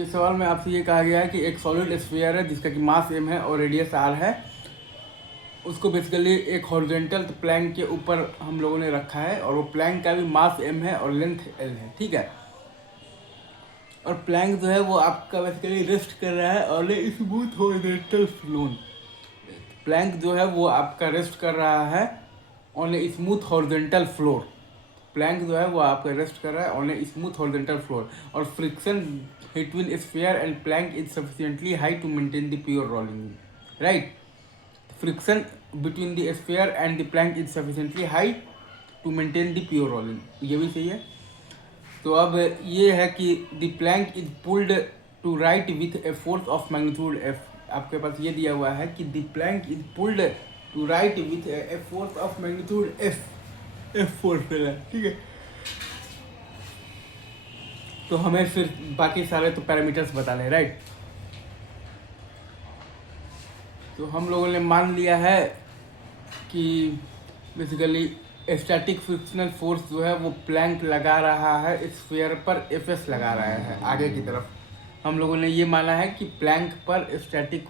ये सवाल में आपसे ये कहा गया है कि एक सॉलिड स्फीयर है जिसका कि मास m है और रेडियस r है। उसको बेसिकली एक हॉरिजॉन्टल प्लैंक के ऊपर हम लोगों ने रखा है और वो प्लैंक का भी मास m है और लेंथ l है, ठीक है। और प्लैंक जो है वो आपका बेसिकली रेस्ट कर रहा है और स्मूथ हॉरिजॉन्टल फ्लोर। प्लैंक जो है वो आपका रेस्ट कर रहा है on a smooth horizontal floor. Plank जो है वो आपका रेस्ट कर रहा है on a smooth horizontal floor और friction between sphere and plank is sufficiently high to maintain the pure rolling, right? Friction between the sphere and the plank is sufficiently high to maintain the pure rolling, ये भी सही है। तो अब ये है कि the plank is pulled to right with a force of magnitude f। आपके पास ये दिया हुआ है कि the plank is pulled to right with a force of magnitude f force है, ठीक है। तो हमें फिर बाकी सारे तो पैरामीटर्स बताने, राइट। तो हम लोगों ने मान लिया है कि बेसिकली स्टैटिक फ्रिक्शनल फोर्स जो है वो प्लैंक लगा रहा है स्फीयर पर एफएस लगा रहा है आगे की तरफ। हम लोगों ने ये माना है कि प्लैंक पर स्टैटिक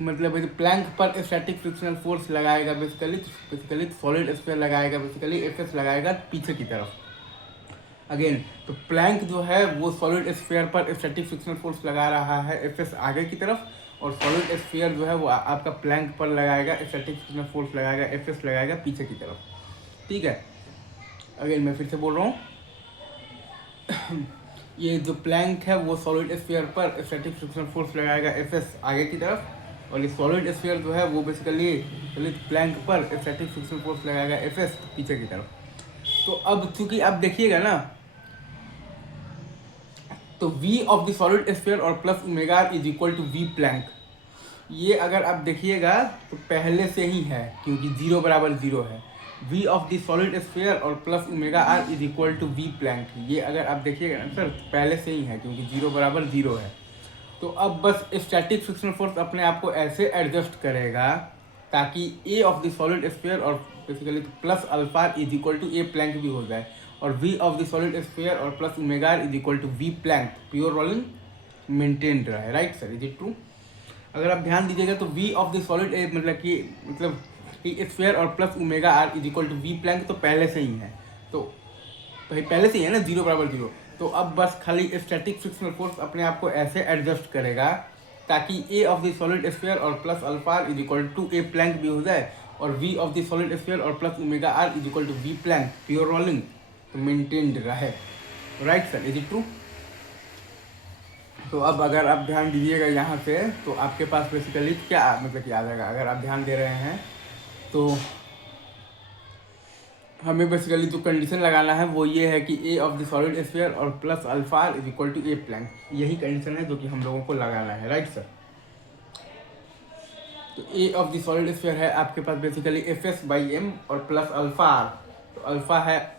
मतलब प्लैंक पर स्टैटिक फ्रिक्शनल फोर्स लगाएगा बेसिकली सॉलिड स्फीयर लगाएगा बेसिकली एफएस लगाएगा पीछे की तरफ। अगेन तो प्लैंक जो है वो सॉलिड स्फीयर पर स्टैटिक फ्रिक्शनल फोर्स लगा रहा है एफएस आगे की तरफ और सॉलिड स्फीयर जो है वो आपका प्लैंक पर लगाएगा स्टैटिक फ्रिक्शनल फोर्स लगाएगा एफएस लगाएगा पीछे की तरफ, ठीक है। अगेन मैं फिर से बोल रहा हूँ ये जो प्लैंक है वो सॉलिड स्फीयर पर स्टैटिक फ्रिक्शनल फोर्स लगाएगा एफएस आगे की तरफ और ये सॉलिड स्फीयर जो है वो बेसिकली प्लैंक पर स्टैटिक फ्रिक्शनल फोर्स लगाएगा एफएस पीछे की तरफ। तो अब चूंकि आप देखिएगा ना तो v of the solid sphere और plus omega is equal to v plank. ये अगर आप देखिएगा तो पहले से ही है क्योंकि 0 बराबर 0 है। v of the solid sphere और plus omega r is equal to v plank. ये अगर आप देखिएगा ना सर पहले से ही है क्योंकि 0 बराबर 0 है। तो अब बस स्टैटिक फ्रिक्शनल फोर्स अपने आप को ऐसे एडजस्ट करेगा ताकि a of the solid sphere और basically plus alpha is equal to a plank भी हो जाए और v of the solid sphere और plus omega is equal to v plank pure rolling maintained रहे, right sir, is it true. अगर आप ध्यान दीजिएगा तो v ऑफ द सॉलिड मतलब कि स्फीयर और plus omega r is equal to v plank तो पहले से ही है। तो पहले से ही है ना 0 बराबर 0। तो अब बस खाली स्टैटिक फ्रिक्शनल फोर्स अपने आप को ऐसे एडजस्ट करेगा ताकि a of the solid sphere और plus alpha is equal to a plank भी हो जाए और v of the solid sphere और plus omega r is equal to v plank pure rolling तो मेंटेन्ड रहे, right sir, is it true. तो अब अगर आप ध्यान दीजिएगा यहाँ से तो आपके पास बेसिकली क्या मतलब कि आ जाएगा। अगर आप ध्यान दे रहे हैं तो हमें बेसिकली जो कंडीशन लगाना है वो ये है कि a of the solid sphere और plus alpha is equal to a plank. यही कंडीशन है जो कि हम लोगों को लगाना है, राइट सर। तो a of the solid sphere है आपके पास basically F S by M और प्लस अल्फा आर। तो अल्फा है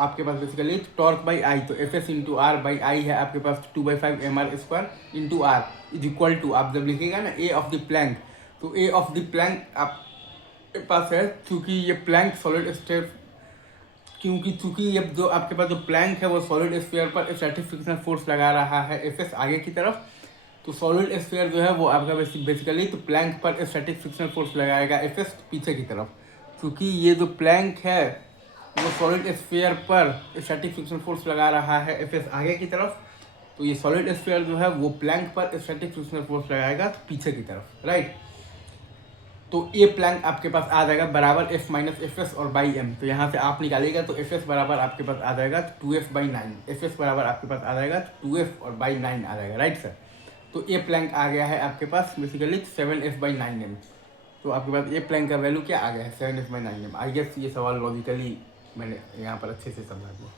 आपके पास बेसिकली टॉर्क बाई आई तो F S into R by I है आपके पास 2/5 mr² into R is equal to आप जब लिखिएगा ना ए ऑफ द प्लैंक तो ए ऑफ द प्लैंक आपके पास है क्योंकि ये प्लैंक सॉलिड स्टेप चूँकि ये जो आपके पास जो प्लैंक है वो सॉलिड स्फीयर पर स्टैटिक फ्रिक्शनल फोर्स लगा रहा है एफ एस आगे की तरफ। तो सॉलिड स्फीयर जो है वो आपका बेसिकली तो प्लैंक पर स्टैटिक फ्रिक्शनल फोर्स लगाएगा एफ एस पीछे की तरफ। क्योंकि ये जो प्लैंक है वो सॉलिड स्फीयर पर स्टैटिक फ्रिक्शनल फोर्स लगा रहा है एफ एस आगे की तरफ। तो ये सॉलिड स्फीयर जो है वो प्लैंक पर स्टैटिक फ्रिक्शनल फोर्स लगाएगा पीछे की तरफ, राइट। तो ए प्लैंक आपके पास आ जाएगा बराबर एफ माइनस एफ एस और बाई एम। तो यहाँ से आप निकालिएगा तो एफ एस बराबर आपके पास आ जाएगा 2f/9। एफ एस बराबर आपके पास आ जाएगा 2f और बाई 9 आ जाएगा, राइट सर। तो ए प्लैंक आ गया है आपके पास बेसिकली 7f/9m। तो आपके पास ए प्लैंक का वैल्यू क्या आ गया है 7f/9m। आई गेस ये सवाल लॉजिकली मैंने यहाँ पर अच्छे से समझा दिया।